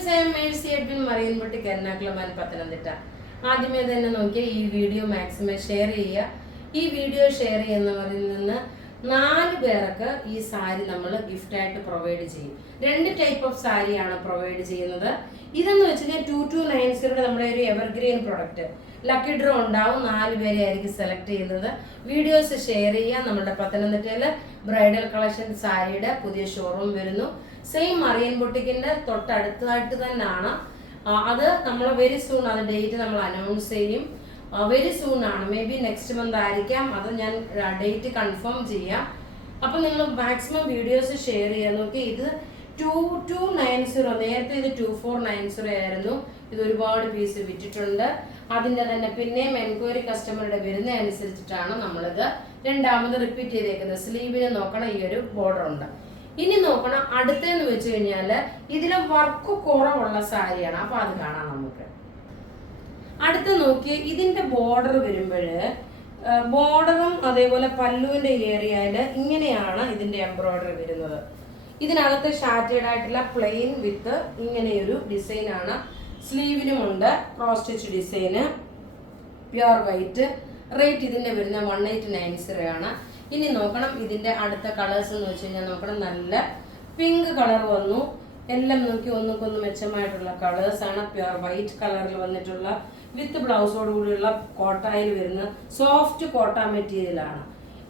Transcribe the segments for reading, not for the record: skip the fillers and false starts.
Friends, I am Mercy Edwin Marian boutique Ernakulam and Pathanamthitta. ആദ്യമേ തന്നെ നോക്കിയാൽ ഈ വീഡിയോ മാക്സിമം ഷെയർ ചെയ്യുക. ഈ വീഡിയോ ഷെയർ ചെയ്യുന്നവരിൽ നിന്ന് 4 പേർക്ക് ഈ സാരി നമ്മൾ ഗിഫ്റ്റായിട്ട് പ്രൊവൈഡ് ചെയ്യും. 2 ടൈപ്പ് ഓഫ് സാരിയാണ് പ്രൊവൈഡ് ചെയ്യുന്നത്. ഇതെന്ന് വെച്ച് കഴിഞ്ഞാൽ 2290 നമ്മുടെ ഒരു എവർഗ്രീൻ പ്രൊഡക്റ്റ്. ലക്കി ഡ്രോ ഉണ്ടാവും. 4 പേരെ ആയിരിക്കും സെലക്ട് ചെയ്യുന്നത്. വീഡിയോസ് ഷെയർ ചെയ്യുക. നമ്മുടെ പത്തനംതിട്ടയിൽ ബ്രൈഡൽ കളക്ഷൻ സാരിയുടെ പുതിയ ഷോറൂം വരുന്നു. സെയിം മറിയൻ ബുട്ടിക്കിന്റെ തൊട്ടടുത്തായിട്ട് തന്നെയാണ്. അത് നമ്മൾ വെരി സൂൺ അത് ഡേറ്റ് നമ്മൾ അനൗൺസ് ചെയ്യും. വെരി സൂൺ ആണ്, മേ ബി നെക്സ്റ്റ് മന്ത് ആയിരിക്കാം. അത് ഞാൻ ഡേറ്റ് കൺഫേം ചെയ്യാം. അപ്പൊ നിങ്ങൾ മാക്സിമം വീഡിയോസ് ഷെയർ ചെയ്യാൻ നോക്കി. ഇത് 2290, നേരത്തെ ഇത് 2490 ആയിരുന്നു. ഇത് ഒരുപാട് പീസ് വിറ്റിട്ടുണ്ട്. അതിന്റെ തന്നെ പിന്നെയും എൻക്വയറി കസ്റ്റമറുടെ വരുന്ന അനുസരിച്ചിട്ടാണ് നമ്മളിത് രണ്ടാമത് റിപ്പീറ്റ് ചെയ്തേക്കുന്നത്. സ്ലീവിന് നോക്കണം, ഈ ഒരു ബോർഡർ ഉണ്ട്. ഇനി നോക്കണം അടുത്തെന്ന് വെച്ച് കഴിഞ്ഞാല് ഇതിലെ വർക്ക് കുറവുള്ള സാരിയാണ്. അപ്പൊ അത് കാണാം നമുക്ക്. അടുത്ത് നോക്കി ഇതിന്റെ ബോർഡർ വരുമ്പോഴ് ബോർഡറും അതേപോലെ പല്ലുവിന്റെ ഏരിയയില് ഇങ്ങനെയാണ് ഇതിന്റെ എംബ്രോയിഡറി വരുന്നത്. ഇതിനകത്ത് ഷാറ്റേഡ് ആയിട്ടുള്ള പ്ലെയിൻ വിത്ത് ഇങ്ങനെയൊരു ഡിസൈൻ ആണ്. സ്ലീവിനുമുണ്ട് ക്രോസ് സ്റ്റിച്ച് ഡിസൈന്, പ്യുർ വൈറ്റ്. റേറ്റ് ഇതിന്റെ വരുന്ന 1890 ആണ്. ഇനി നോക്കണം ഇതിന്റെ അടുത്ത കളേഴ്സ് എന്ന് വെച്ച് കഴിഞ്ഞാൽ നോക്കണം, നല്ല പിങ്ക് കളർ വന്നു. എല്ലാം നോക്കി ഒന്നുകൊന്ന് മെച്ചമായിട്ടുള്ള കളേഴ്സ് ആണ്. പ്യുർ വൈറ്റ് കളറിൽ വന്നിട്ടുള്ള വിത്ത് ബ്ലൗസോട് കൂടിയുള്ള കോട്ടയിൽ വരുന്ന സോഫ്റ്റ് കോട്ട മെറ്റീരിയൽ ആണ്.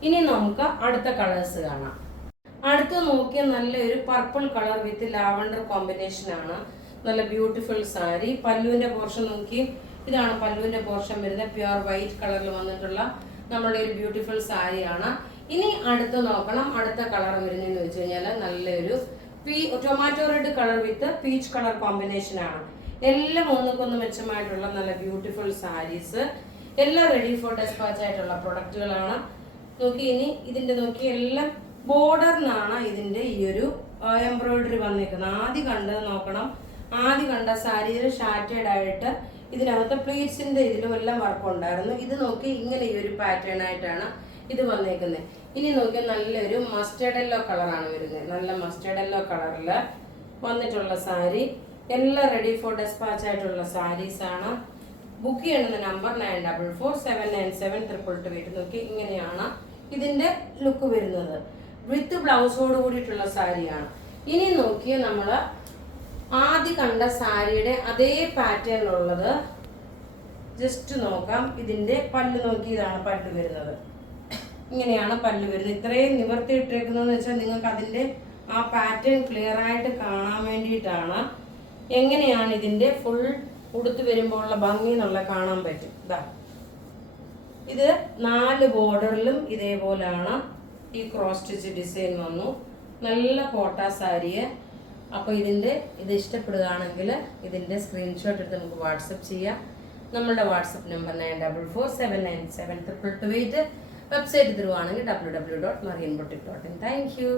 ഇനി നമുക്ക് അടുത്ത കളേഴ്സ് കാണാം. അടുത്ത് നോക്കിയ നല്ലൊരു പർപ്പിൾ കളർ വിത്ത് ലാവണ്ടർ കോമ്പിനേഷൻ ആണ്. നല്ല ബ്യൂട്ടിഫുൾ സാരി. പല്ലുവിന്റെ പോർഷൻ നോക്കി, ഇതാണ് പല്ലുവിന്റെ പോർഷൻ വരുന്നത്. പ്യുർ വൈറ്റ് കളറിൽ വന്നിട്ടുള്ള നമ്മുടെ ഒരു ബ്യൂട്ടിഫുൾ സാരിയാണ്. ഇനി അടുത്ത് നോക്കണം അടുത്ത കളർ വരുന്നതെന്ന് വെച്ച് കഴിഞ്ഞാൽ നല്ലൊരു ടൊമാറ്റോ റെഡ് കളർ വിത്ത് പീച്ച് കളർ കോമ്പിനേഷൻ ആണ്. എല്ലാം ഒന്നുകൊന്ന് മെച്ചമായിട്ടുള്ള നല്ല ബ്യൂട്ടിഫുൾ സാരീസ്. എല്ലാം റെഡി ഫോർ ഡെസ്പാച്ച് ആയിട്ടുള്ള പ്രൊഡക്റ്റുകളാണ്. നോക്കി ഇനി ഇതിന്റെ നോക്കി എല്ലാം ബോർഡറിനാണ് ഇതിന്റെ ഈ ഒരു എംബ്രോയിഡറി വന്നിരിക്കുന്നത്. ആദ്യം കണ്ടത് നോക്കണം, ആദ്യം കണ്ട സാരിയിൽ ഷാറ്റേഡ് ആയിട്ട് ഇതിനകത്ത് പ്ലീറ്റ്സിന്റെ ഇതിലും എല്ലാം വർക്ക് ഉണ്ടായിരുന്നു. ഇത് നോക്കി ഇങ്ങനെ ഈ ഒരു പാറ്റേൺ ആയിട്ടാണ് ഇത് വന്നേക്കുന്നത്. ഇനി നോക്കി നല്ലൊരു മസ്റ്റേർഡ് യെല്ലോ കളറാണ് വരുന്നത്. നല്ല മസ്റ്റേർഡ് യെല്ലോ കളറിൽ വന്നിട്ടുള്ള സാരി. എല്ലാം റെഡി ഫോർ ഡെസ്പാച്ച് ആയിട്ടുള്ള സാരീസ് ആണ്. ബുക്ക് ചെയ്യുന്ന നമ്പർ 9447972228. നോക്കി ഇങ്ങനെയാണ് ഇതിന്റെ ലുക്ക് വരുന്നത്. വിത്ത് ബ്ലൗസോട് കൂടിയിട്ടുള്ള സാരിയാണ്. ഇനി നോക്കി നമ്മള് ആദ്യം കണ്ട സാരിയുടെ അതേ പാറ്റേണിലുള്ളത് ജസ്റ്റ് നോക്കാം. ഇതിന്റെ പല്ല് നോക്കി, ഇതാണ് പല്ല് വരുന്നത്. ഇങ്ങനെയാണ് പല്ല് വരുന്നത്. ഇത്രയും നിവർത്തി ഇട്ടേക്കുന്നതെന്ന് വെച്ചാൽ നിങ്ങൾക്ക് അതിന്റെ ആ പാറ്റേൺ ക്ലിയർ ആയിട്ട് കാണാൻ വേണ്ടിയിട്ടാണ്. എങ്ങനെയാണ് ഇതിന്റെ ഫുൾ ഉടുത്ത് വരുമ്പോൾ ഉള്ള ഭംഗി എന്നുള്ള കാണാൻ പറ്റും. ഇതാ ഇത് 4 ബോർഡറിലും ഇതേപോലെയാണ് ഈ ക്രോസ് സ്റ്റിച്ച് ഡിസൈൻ വന്നു. നല്ല കോട്ട സാരിയെ. അപ്പോൾ ഇത് ഇഷ്ടപ്പെടുകയാണെങ്കിൽ ഇതിന്റെ സ്ക്രീൻഷോട്ട് എടുത്ത് നമുക്ക് വാട്സപ്പ് ചെയ്യാം. നമ്മളുടെ വാട്സപ്പ് നമ്പർ 9447972228. വെബ്സൈറ്റ് തരുവാണെങ്കിൽ www.marianboutique.in. Thank you.